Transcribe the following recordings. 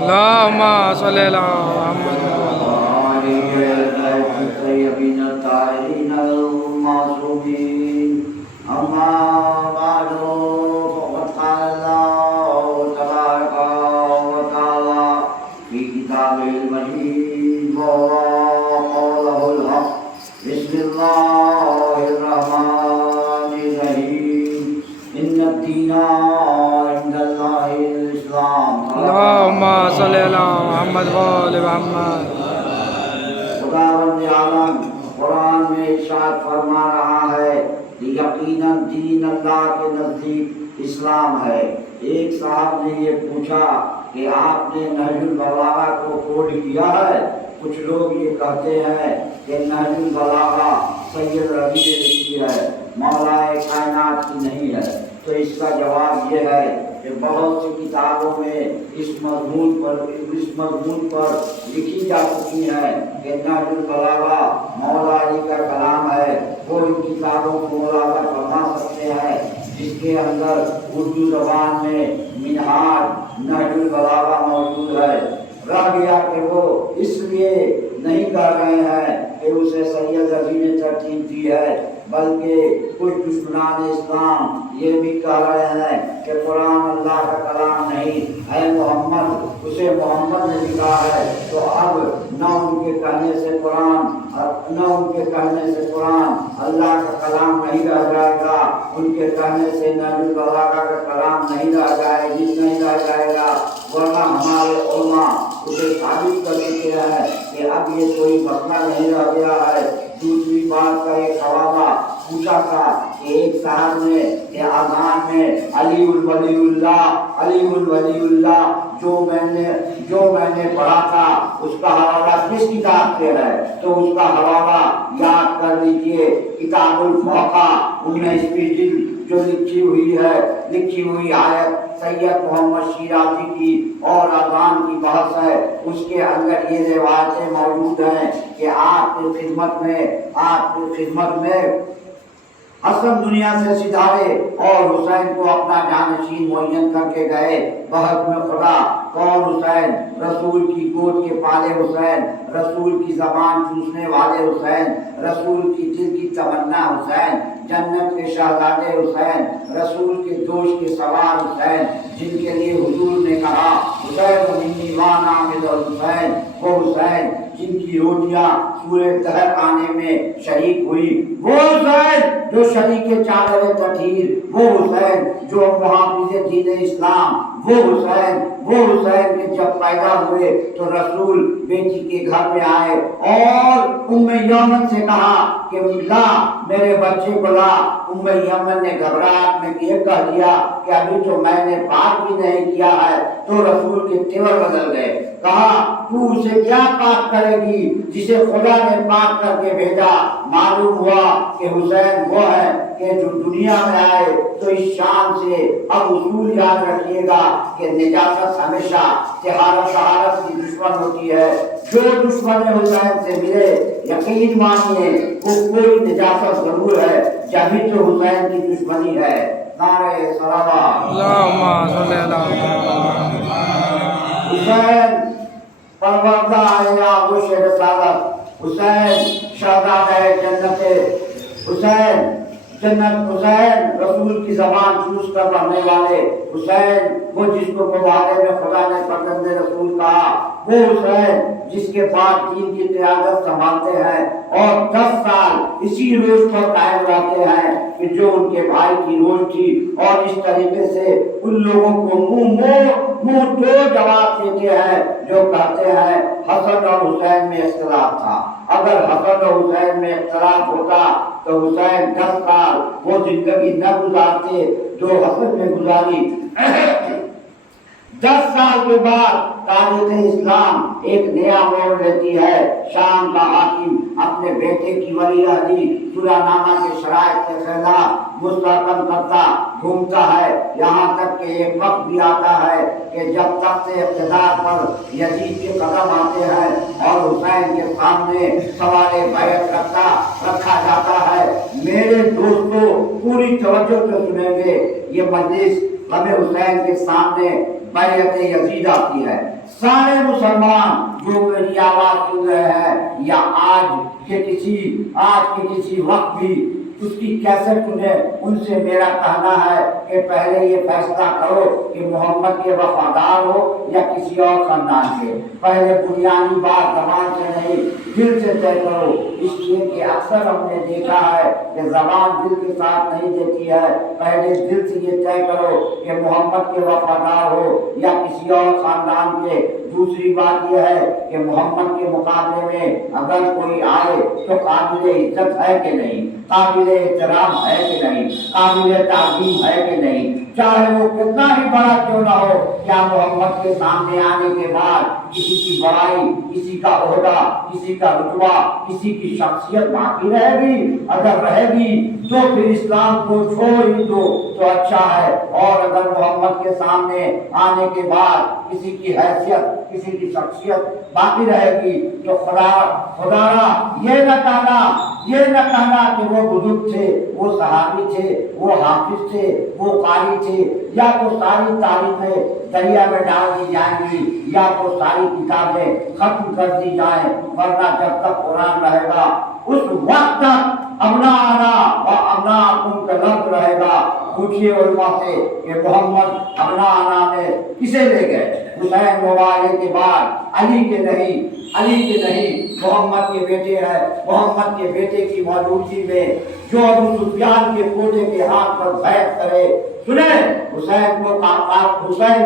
اللهم صل على محمد اللهم صل على محمد وآل محمد. خداوند عالم قرآن میں ارشاد فرما رہا ہے کہ یقیناً دین اللہ کے نزدیک اسلام ہے. ایک صاحب نے یہ پوچھا کہ آپ نے نہج البلاغہ کو کوڈ کیا ہے؟ کچھ لوگ یہ کہتے ہیں کہ نہج البلاغہ سید ربیع نے لکھی ہے، مولا کائنات کی نہیں ہے. تو اس کا جواب یہ ہے کہ بہت سی کتابوں میں اس مضمون پر لکھی جا چکی ہے کہ نہج البلاغہ مولا علی کا کلام ہے. وہ ان کتابوں کو مراجعہ فرما سکتے ہیں جس کے اندر اردو زبان میں منہاج نہج البلاغہ موجود ہے. رہ گیا کہ وہ اس لیے نہیں کر رہے ہیں کہ اسے سید ربیع نے ترتیب دی ہے، بلکہ کچھ دشمنان اسلام یہ بھی کہہ رہے ہیں کہ قرآن اللہ کا کلام نہیں ہے، محمد اسے محمد نے لکھا ہے. تو اب نہ ان کے کہنے سے قرآن اللہ کا کلام نہیں رہ جائے گا، ان کے کہنے سے نہج البلاغہ کا کلام نہیں رہ جائے گا. ورنہ ہمارے علماء اسے ثابت کر چکے ہیں کہ اب یہ کوئی مسئلہ نہیں رہ گیا ہے. دوسری بات کا ایک حوالہ پوچھا تھا کہ ایک صاحب نے اذان میں علی الولی اللہ جو میں نے پڑھا تھا اس کا حوالہ کس کتاب سے ہے؟ تو اس کا حوالہ یاد کر لیجئے، کتاب الفوقہ 19ویں جلد جو لکھی ہوئی آیت سید محمد شیرازی کی اور اذان کی بحث ہے. اس کے اندر یہ روایتیں موجود ہیں کہ آپ کی خدمت میں حسن دنیا سے ستارے اور حسین کو اپنا جانشین معین کر کے گئے. بحق میں خدا کون حسین؟ رسول کی گود کے پالے حسین، رسول کی زبان چوسنے والے حسین، رسول کی دل کی تمنا حسین، جنت کے شہزادے حسین، رسول کے دوش کے سوار حسین، جن کے لیے حضور نے کہا حسین منی وانا من الحسین، وہ حسین جن کی روٹیاں سورہ دہر آنے میں شریک ہوئی، وہ حسین جو شریک چادر تطہیر، وہ حسین جو محافظ دین اسلام، وہ حسین کے جب پیدا ہوئے تو رسول بیٹی کے گھر میں آئے اور یمن سے کہا کہ لا میرے بچے کو لا. یمن نے گھبراہٹ میں یہ کہہ دیا کہ ابھی تو میں نے پاک بھی نہیں کیا ہے. تو رسول کے تیور بدل گئے. کہا تو اسے کیا پاک کرے گی جسے خدا نے پاک کر کے بھیجا؟ معلوم ہوا کہ حسین وہ ہے کہ جو دنیا میں آئے تو اس شان سے. اب اصول یاد رکھیے گا کہ نجاست ہمیشہ طہارت کی دشمن ہوتی ہے. جو دشمن حسین سے ملے یقین مانیے وہ کوئی نجاست ضرور ہے، جبھی تو حسین کی دشمنی ہے. نعرہ صلوات. اللهم صل على حسین پروردہ علیہ آغوش رسالت، حسین شہزادہ جنت، حسین رسول کی زبان چوس کر رہنے والے حسین، وہ جس کو مبارے میں خدا نے پسند رسول کہا، وہ حسین جس کے بعد دین کی قیادت سنبھالتے ہیں اور 10 سال اسی روز پر قائم رہتے ہیں کہ جو ان کے بھائی کی روز تھی. اور اس طریقے سے ان لوگوں کو منہ دو جواب دیتے ہیں جو کہتے ہیں حسن اور حسین میں اختلاف تھا. اگر حسن اور حسین میں اختلاف ہوتا تو حسین 10 سال وہ زندگی نہ گزارتے جو حسن میں گزاری. 10 سال کے بعد تاریخ اسلام ایک نیا موڑ لیتی ہے. شام کا حاکم اپنے بیٹے کی ولی عہدی سورہ نامہ کے شرائط کے خلاف مستحکم کرتا گھومتا ہے، یہاں تک کہ ایک وقت بھی آتا ہے کہ جب تخت اقتدار پر یزید کے قدم آتے ہیں اور حسین کے سامنے سوال بیعت رکھا جاتا ہے. میرے دوستوں پوری توجہ سے سنیں گے، یہ مجلس غم حسین کے سامنے بیعت یزید آتی ہے۔ سارے مسلمان جو میری آواز سن رہے ہیں یا آج کے کسی وقت بھی اس کی کیسٹ سنیں، ان سے میرا کہنا ہے کہ پہلے یہ فیصلہ کرو کہ محمد کے وفادار ہو یا کسی اور خاندان کے۔ پہلے بنیادی بات زبان سے نہیں دل سے طے کرو، اس لیے کہ اکثر ہم نے دیکھا ہے کہ زبان دل کے ساتھ نہیں دیتی ہے۔ پہلے دل سے یہ طے کرو کہ محمد کے وفادار ہو یا کسی اور خاندان کے۔ دوسری بات یہ ہے کہ محمد کے مقابلے میں اگر کوئی آئے تو قابل عزت ہے کہ نہیں، قابل احترام ہے کہ نہیں، قابل تعظیم ہے کہ نہیں، چاہے وہ کتنا ہی بڑا کیوں نہ ہو۔ کیا محمد کے سامنے آنے کے بعد کسی کی بڑائی، کسی کا عہدہ، کسی کا رتبہ، کسی کی شخصیت باقی رہے گی؟ اگر رہے گی تو پھر اسلام کو چھوڑ ہی دو تو اچھا ہے، اور اگر محمد کے سامنے آنے کے بعد کسی کی حیثیت، کسی کی شخصیت باقی رہے گی تو خدا یہ نہ کہنا کہ وہ بزرگ تھے، وہ صحابی تھے، وہ حافظ تھے، وہ قاری تھے، یا تو ساری تاریخیں دریا میں ڈال دی جائیں گی یا تو ساری کتابیں ختم کر دی جائیں، ورنہ جب تک قرآن رہے گا اس وقت تک ابناءنا و ابناءکم کا لفظ رہے گا۔ پوچھئے علماء سے کہ محمد ابناءنا میں کسے لے گئے؟ حسین مبارک کے بعد علی کے نہیں محمد کے بیٹے ہیں۔ محمد کے بیٹے کی موجودگی میں جو ابو سفیان کے پوتے کے ہاتھ پر بیعت کرے، سنیں، حسین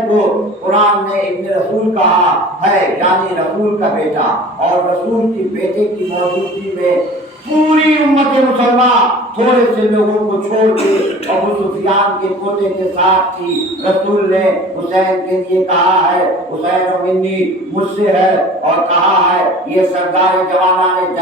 کو قرآن نے ابن رسول کہا ہے، یعنی رسول کا بیٹا، اور رسول کے بیٹے کی موجودگی میں پوری امت مسلمان تھوڑے سے لوگوں کو چھوڑ کے ابو سفیان کے پوتے کے ساتھ تھی۔ رسول نے حسین کے لیے کہا ہے، حسین و منی مجھ سے ہے، اور کہا ہے یہ سردار جوانان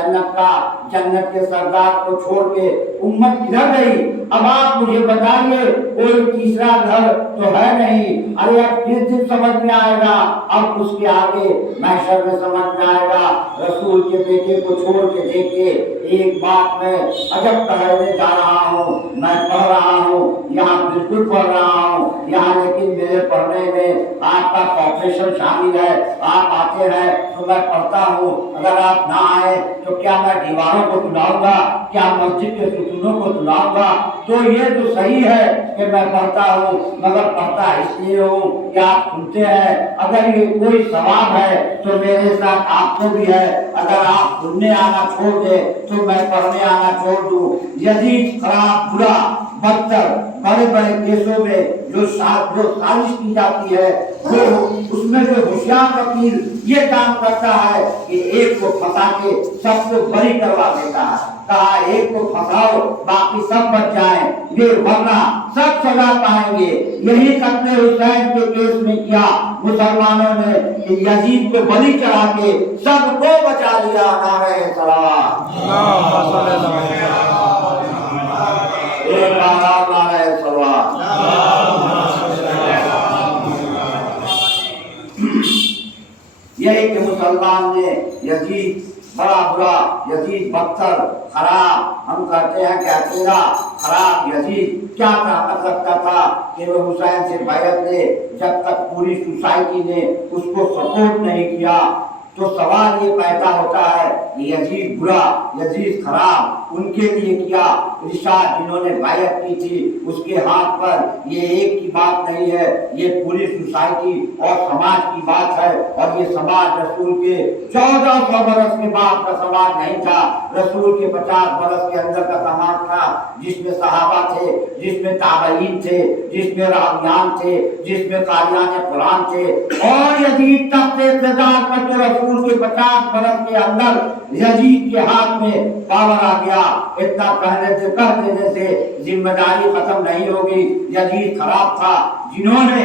جنت کے سردار کو چھوڑ کے امت کدھر گئی؟ اب آپ مجھے بتائیے، کوئی تیسرا گھر تو ہے نہیں۔ ارے اب کس دن سمجھ میں آئے گا؟ اب اس کے آگے محشر میں سمجھ میں آئے گا۔ رسول کے بیٹے کو چھوڑ کے دیکھیے، ایک بات میں عجب کہنے جا رہا ہوں، میں پڑھ رہا ہوں، یہاں بالکل پڑھ رہا ہوں یہاں، لیکن میرے پڑھنے میں آپ کا کوآپریشن شامل ہے۔ آپ آتے ہیں تو میں پڑھتا ہوں، اگر آپ نہ آئے تو کیا میں دیواروں کو سناؤں گا؟ کیا مسجد کے ستونوں کو سناؤں گا؟ تو یہ تو صحیح ہے کہ میں پڑھتا ہوں، مگر پڑھتا اس لیے ہوں کہ آپ سنتے ہیں۔ اگر یہ کوئی ثواب ہے تو میرے ساتھ آپ کو بھی ہے۔ اگر آپ سننے آنا چھوڑ دیں تو میں پڑھنے آنا چھوڑ دوں۔ یزید خراب، برا، بدتر، بڑے بڑے کیسوں میں جو سازش کی جاتی ہے، وہ اس میں جو ہوشیار وکیل یہ کام کرتا ہے کہ ایک کو پھنسا کے سب کو بری کروا دیتا ہے۔ کہا ایک کو پھنساؤ باقی سب بچ جائیں گے، ورنہ سب سزا پائیں گے۔ یہی قتل حسین کے کیس میں کیا مسلمانوں نے کہ یزید کو بلی چڑھا کے سب کو بچا لیا۔ نعرہ صلوات، ایک بار نعرہ صلوات۔ یہی کہ مسلمان نے یزید بڑا برا، یزید بدتر، خراب، ہم کہتے ہیں کہ اکیلا خراب یزید کیا طاقت رکھتا تھا کہ وہ حسین سے بیعت لے، جب تک پوری سوسائٹی نے اس کو سپورٹ نہیں کیا۔ تو سوال یہ پیدا ہوتا ہے کہ یزید برا، یزید خراب ان کے لیے کیا؟ ارشاد جنہوں نے بیعت کی تھی اس کے ہاتھ پر یہ ایک کی بات نہیں ہے، یہ پوری سوسائٹی اور سماج کی بات ہے، اور یہ سماج رسول کے 1400 برس کے بعد کا سماج نہیں تھا، رسول کے 50 برس کے اندر کا سماج تھا، جس میں صحابہ تھے، جس میں تابعین تھے، جس میں راویان تھے، جس میں قاریان قرآن تھے۔ اور یزید تخت اقتدار پر تو رسول کے 50 برس کے اندر یزید کے ہاتھ میں پاور آ گیا۔ اتنا کہہ دینے سے ذمہ داری ختم نہیں ہوگی۔ یزید خراب تھا، جنہوں نے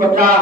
50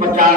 50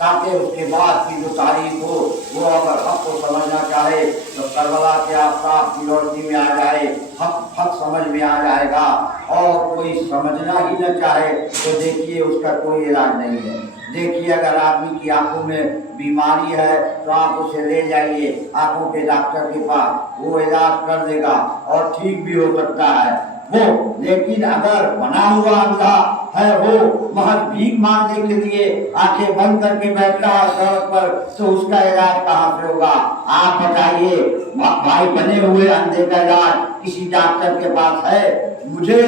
تاکہ اس کے بعد کی جو تاریخ ہو وہ اگر حق کو سمجھنا چاہے تو کربلا کے آفتاب کی روشنی میں آ جائے، حق سمجھ میں آ جائے گا، اور کوئی سمجھنا ہی نہ چاہے تو دیکھیے اس کا کوئی علاج نہیں ہے۔ دیکھیے اگر آدمی کی آنکھوں میں بیماری ہے تو آپ اسے لے جائیے آنکھوں کے ڈاکٹر کے پاس، وہ علاج کر دے گا اور ٹھیک بھی ہو سکتا ہے وہ۔ لیکن اگر بنا ہوا اندھا ہے وہ محض بھیک مانگنے کے لیے آنکھیں بند کر کے بیٹھ رہا ہے سڑک پر، تو اس کا علاج کہاں سے ہوگا؟ آپ بتائیے بھائی، بنے ہوئے اندھے کا علاج کسی ڈاکٹر کے پاس ہے؟ مجھے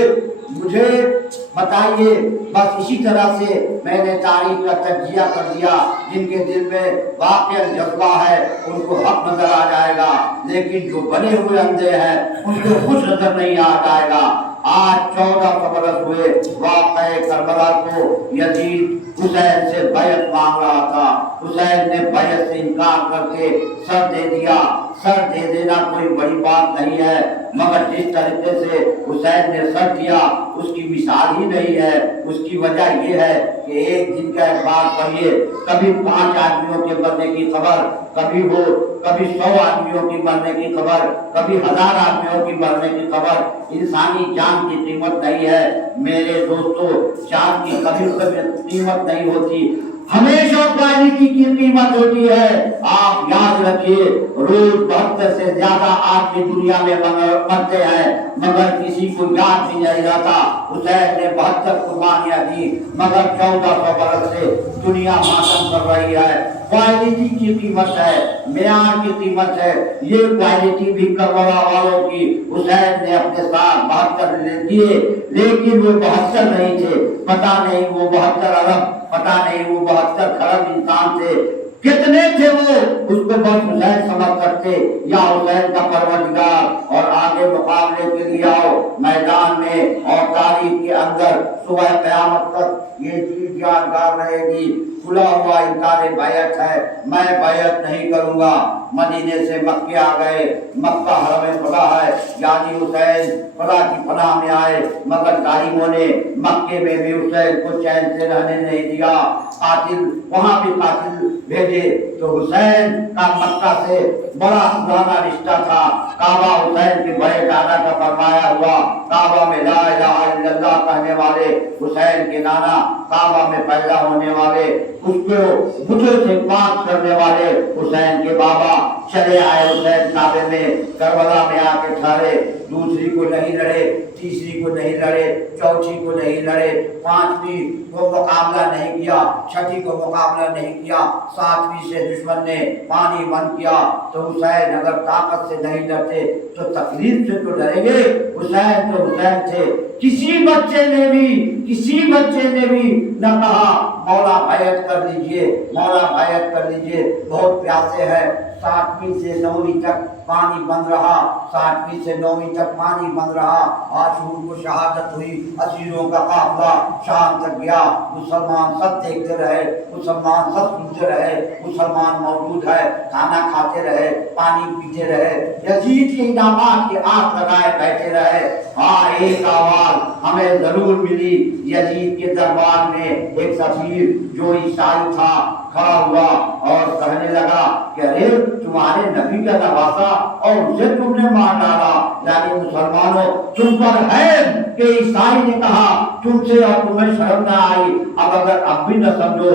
بتائیے۔ بس اسی طرح سے میں نے تاریخ کا تجزیہ کر دیا، جن کے دل میں واقعا جذبہ ہے ان کو حق نظر آ جائے گا، لیکن جو بنے ہوئے اندھے ہیں ان کو کچھ نظر نہیں آ جائے گا۔ آج 1400 برس ہوئے واقعہ کربلا کو، یزید حسین سے بیعت مانگ رہا تھا، حسین نے بیعت سے انکار کر کے سر دے دیا۔ سر دے دینا کوئی بڑی بات نہیں ہے، مگر جس طریقے سے حسین نے سر دیا اس کی مثال ہی نہیں ہے۔ اس کی وجہ یہ ہے کہ ایک دن کا اخبار پڑھیے، کبھی 5 آدمیوں کے مرنے کی خبر، کبھی 100 آدمیوں کی مرنے کی خبر، کبھی 1000 آدمیوں کی مرنے کی خبر۔ انسانی جان کی قیمت نہیں ہے میرے دوستو، جان کی کبھی قیمت نہیں ہوتی، ہمیشہ کوالٹی کی قیمت ہوتی ہے۔ آپ یاد رکھیے، روز 72 سے زیادہ آدمی دنیا میں مرتے ہیں، مگر کسی کو یاد بھی نہیں رہتا حسین نے 72 قربانیاں دی، مگر 1400 برس سے دنیا ماتم کر رہی ہے۔ کوالٹی کی قیمت ہے، معیار کی قیمت ہے، یہ کوالٹی بھی کربلا والوں کی۔ حسین نے اپنے ساتھ 72 دیے، لیکن وہ 72 نہیں تھے، پتہ نہیں وہ 72 ارب، پتہ نہیں وہ 72 کھرب انسان تھے، کتنے تھے وہ اس کو بس حسین سمجھ سکتے، یا حسین کا پروردگار۔ اور آگے مقابلے کے لیے آؤ میدان میں اور تاریخ کے اندر، صبح قیامت تک یہ چیز یادگار رہے گی، کھلا ہوا انکار بیعت ہے، میں بیعت نہیں کروں گا۔ مدینے سے مکے آ گئے، مکہ حرم خدا ہے، یعنی حسین خدا کی پناہ میں آئے، مگر ظالموں نے مکے میں بھی حسین کو چین سے رہنے نہیں دیا، قاتل وہاں بھی قاتل بھیجے۔ تو حسین کا مکہ سے بڑا پرانا رشتہ تھا، کعبہ حسین کے بڑے دادا کا فرمایا ہوا، کعبہ میں لا الہ الا اللہ کہنے والے حسین کے نانا، کعبہ میں پیدا ہونے والے، اس کو بتوں سے پاک کرنے والے حسین کے بابا چلے آئے حسین کعبے میں، کربلا میں آ کے ٹھہرے، دوسری کو نہیں لڑے، تیسری کو نہیں لڑے، چوتھی کو نہیں لڑے، پانچویں کو مقابلہ نہیں کیا، چھٹی کو مقابلہ نہیں کیا، ساتویں سے دشمن نے پانی بند کیا۔ تو حسین اگر طاقت سے نہیں ڈرتے تو تکلیف سے تو ڈریں گے؟ حسین تو حسین تھے۔ کسی بچے نے بھی نہ کہا مولا بیعت کر لیجئے، مولا بیعت کر لیجئے، بہت پیاسے ہیں۔ 7ویں سے 9ویں تک پانی بند رہا، 7ویں سے 9ویں تک پانی بند رہا، عاشور کو شہادت ہوئی، اسیروں کا قافلہ شام تک گیا، مسلمان سب دیکھتے رہے، مسلمان سب سنتے رہے، مسلمان موجود ہے، کھانا کھاتے رہے، پانی پیتے رہے، یزید کے انعامات کی آنکھ لگائے بیٹھے رہے۔ ہاں، ایک آواز ہمیں ضرور ملی، یزید کے دربار میں ایک سفیر جو عیسائی تھا کھڑا ہوا اور کہنے لگا کہ ارے تمہارے نبی کا نواسا اور اسے تم نے مار ڈالا، یعنی مسلمانوں تم پر ہے کہ عیسائی نے کہا تم سے اور تمہیں شرم نہ آئی، اب بھی نہ سمجھو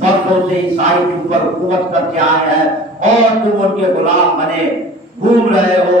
برسوں سے عیسائی تم پر حکومت کرتے آئے ہیں اور تم ان کے غلام بنے گھوم رہے ہو،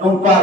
تم پر،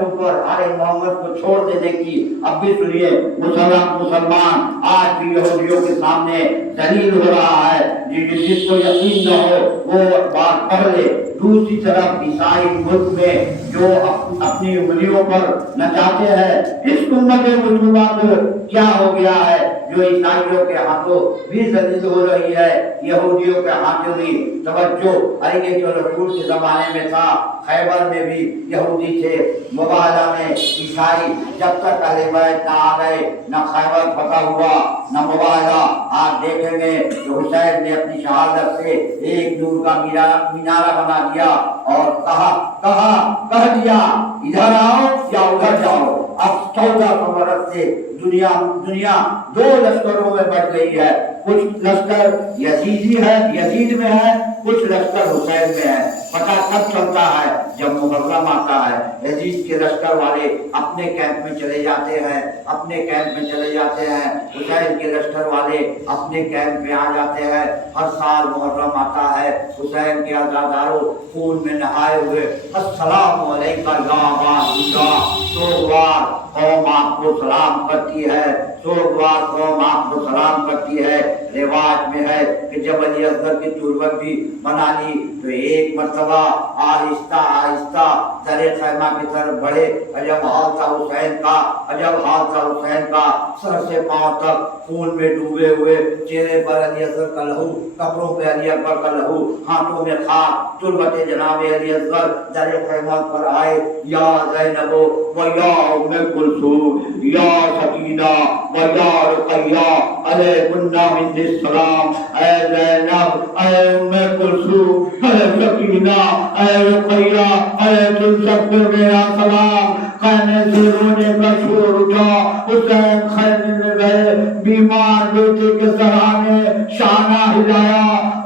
تم پر ارے محمد کو چھوڑ دینے کی۔ اب بھی سنیے، مسلمان آج بھی یہودیوں کے سامنے ذلیل ہو رہا ہے، جس کو یقین نہ ہو وہ بات پڑھ لے۔ دوسری طرف عیسائی ملک میں جو اپنی انگلیوں پر نچاتے ہیں، اس امت مسلمہ کو کیا ہو گیا ہے جو عیسائیوں کے ہاتھوں بھی ذلیل ہو رہی ہے، یہودیوں کے ہاتھوں بھی۔ توجہ، یہ جو رسول کے زمانے میں تھا، خیبر میں بھی یہودی تھے، مباہلہ میں عیسائی، جب تک اہل بیت نہ آ گئے نہ خیبر فتح ہوا نہ مباہلہ۔ آپ دیکھیں گے کہ حسین نے اپنی شہادت سے ایک نور کا مینارہ بنا دیا اور کہہ دیا ادھر آؤ یا ادھر جاؤ، اب 1400 برس سے دنیا دو لشکروں میں بٹ گئی ہے. کچھ لشکر یزیدی ہے، یزید میں ہے، کچھ لشکر حسین میں ہے. پتہ کب چلتا ہے؟ جب محرم آتا ہے. یزید کے لشکر والے اپنے کیمپ میں چلے جاتے ہیں، اپنے کیمپ میں چلے جاتے ہیں. حسین کے لشکر والے اپنے کیمپ میں آ جاتے ہیں. ہر سال محرم آتا ہے، حسین کے عزاداروں خون میں نہائے ہوئے السلام علیکہ یا ابا اللہ، سوگوار قوم آپ کو سلام کرتی ہے، سوگوار قوم آپ کو سلام کرتی ہے. رواج میں ہے کہ جب علی اصغر کی توربندی بنا لی تو ایک مرتبہ آہستہ آہستہ در خیمہ کی طرف بڑھے. جب حال تھا حسین کا سر سے پاؤں تک خون میں ڈوبے ہوئے، چہرے پر علی اصغر کا لہو، کپڑوں پہ علی اکبر کا لہو، ہاتھوں میں خاک، تربت جناب علی اصغر در خیمہ پر آئے. یا زینب و یا ام کلثوم یا سکینہ و یا رقیہ علیکن من السلام. اے زینب، اے ام کلثوم، اے سکینہ، اے رقیہ، اے تم سب کو میرا سلام. خیمے سے رونے کا شور اٹھا. حسین خیمے میں گئے، بیمار بیٹے کے سرانے شانہ ہلایا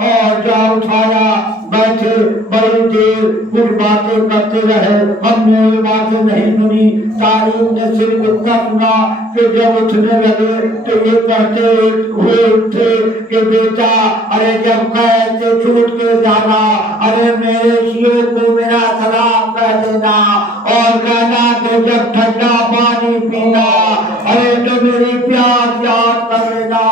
اور جا اٹھایا. بیٹھے بڑی دیر کچھ باتیں کرتے رہے. ہم نے یہ باتیں نہیں سنی، تاریخ نے صرف اتنا سنا کہ جب اٹھنے لگے تو یہ کہتے ہوئے اٹھے کہ بیٹا، ارے جب قید سے چھوٹ کے جانا، ارے میرے شیعوں کو میرا سلام کہہ دینا اور کہنا کہ جب ٹھنڈا پانی پینا، ارے تو میری پیاس یاد کر لینا.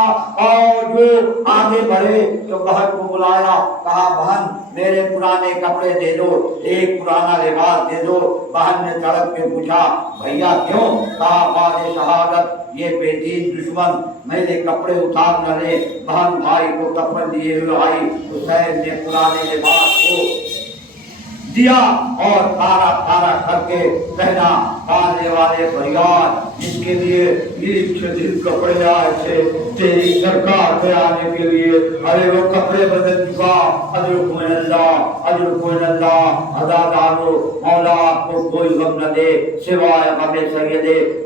اور جو آگے بڑھے تو بہن کو بلایا، کہا بہن میرے پرانے کپڑے دے دو، ایک پرانا لباس دے دو. بہن نے تڑپ کے پوچھا بھیا کیوں؟ کہا بعد شہادت یہ بے دین دشمن میرے کپڑے اتار نہ لے. بہن بھائی کو کفن دیے ہوئے آئی. حسین نے پرانے لباس کو دیا اور کھارا کھارا کر کے کہنا کھانے والے فریاد جس کے لیے عید کے دن کپڑے آئے تھے تیری سرکار پہ آنے کے لیے، ارے وہ کپڑے بدل چکا. اجرکم اللہ، اجرکم اللہ. عزادارو مولا آپ کو کوئی غم نہ دے سوائے غم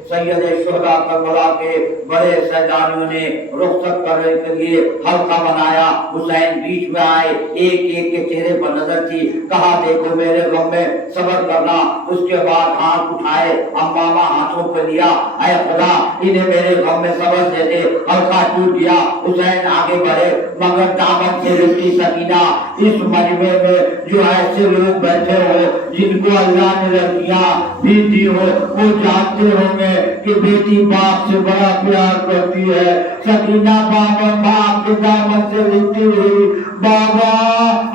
سید شہداء کربلا کے بڑے سیدانیوں نے رخصت کرنے کے لیے حلقہ بنایا. حسین بیچ میں آئے، ایک ایک کے چہرے پر نظر تھی. کہا دیکھو میرے غم میں صبر کرنا. اس کے بعد ہاتھ اٹھائے، امامہ ہاتھوں پہ لیا، اے خدا انہیں میرے غم میں صبر دے دے. حلقہ ٹوٹ گیا. حسین آگے بڑھے مگر دامن سے رکھی سکینہ. اس مجمع میں جو ایسے لوگ بیٹھے ہو جن کو اللہ نے لڑکیاں بھی دی ہو، وہ جانتے ہوں گے کہ بیٹی باپ سے بڑا پیار کرتی ہے. سکینہ باپ کے دامن سے لکھتی ہوئی، بابا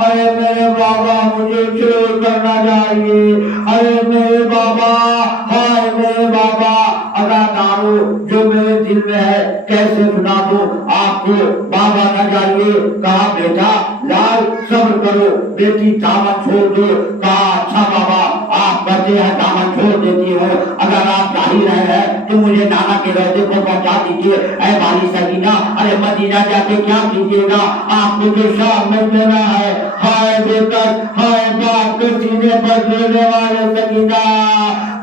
ارے میرے بابا مجھے چھوڑ کر نہ جائیے، ارے میرے بابا، ہائے میرے بابا. عزادارو جو میرے دل میں ہے کیسے سنا دوں آپ کو. بابا نہ جائیے. کہا بیٹا لال صبر کرو، بیٹی دامن چھوڑ دو. کہا اچھا بابا آپ کہتے ہیں دامن چھوڑ دیتی ہو، اگر آپ جا ہی رہے ہیں تو مجھے نانا کے روضے کو پہنچا دیجیے. اے بھائی سکینہ، ارے مدینہ جا کے کیا کیجیے گا، آپ کو تو شام میں دینا ہے. ہائے بیٹا، ہائے باپ کے سینے پر رونے والے سکینہ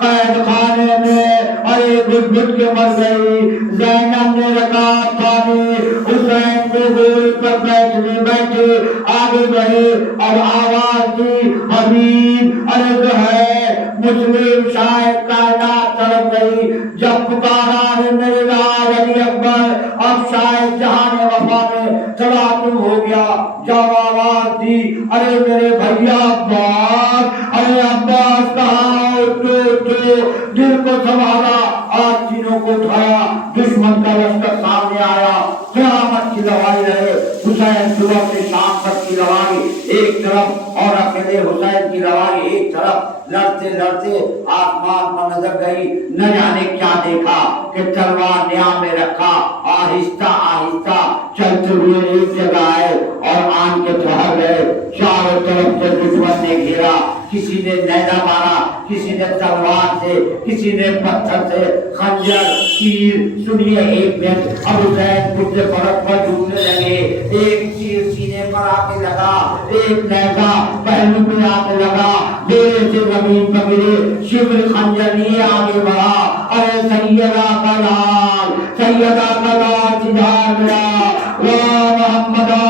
قید خانے میں ارے گھٹ گھٹ کے مر گئی. زینب نے رکعت تھامی، حسین کو گھوڑے پر بیٹھے آگے بڑھے اور آواز دی حبیب ارے جو ہے مسلم شاعر کائنات طرف گئی. جب پکارا ہے میرے لال علی اکبر، اب شاید جہان وفا میں تلاطم ہو گیا. جب آواز دی ارے میرے بھیا عباس، ارے عباس کہا اٹھو، دل کو سنبھالا، آج چینوں کو اٹھایا. دشمن کا لشکر سامنے آیا. قیامت کی لڑائی رہے. حسین صبح سے شام تک کی لڑائی ایک طرف اور اکیلے حسین کی لڑائی ایک طرف. لڑتے لڑتے آسمان پر نظر گئی، نہ جانے کیا دیکھا کہ تلوار نیام میں رکھا. آہستہ آہستہ چلتے ہوئے ایک جگہ آئے اور آن کے ٹھہر گئے. چاروں طرف سے دشمن نے گھیرا. کسی نے نیزہ مارا، کسی نے تلوار سے، کسی نے پتھر سے، خنجر، تیر. سنیے ایک منٹ. اب حسین کچھ فرق پر جھوٹنے لگے. ایک تیر سینے پر آ کے لگا، ایک نیزہ پہلو پہ آ کے لگا. دیر سے زمین پر گرے. شبر خنجر لیے آگے بڑھا اے سیدہ کا لال سدھار گیا وا محمد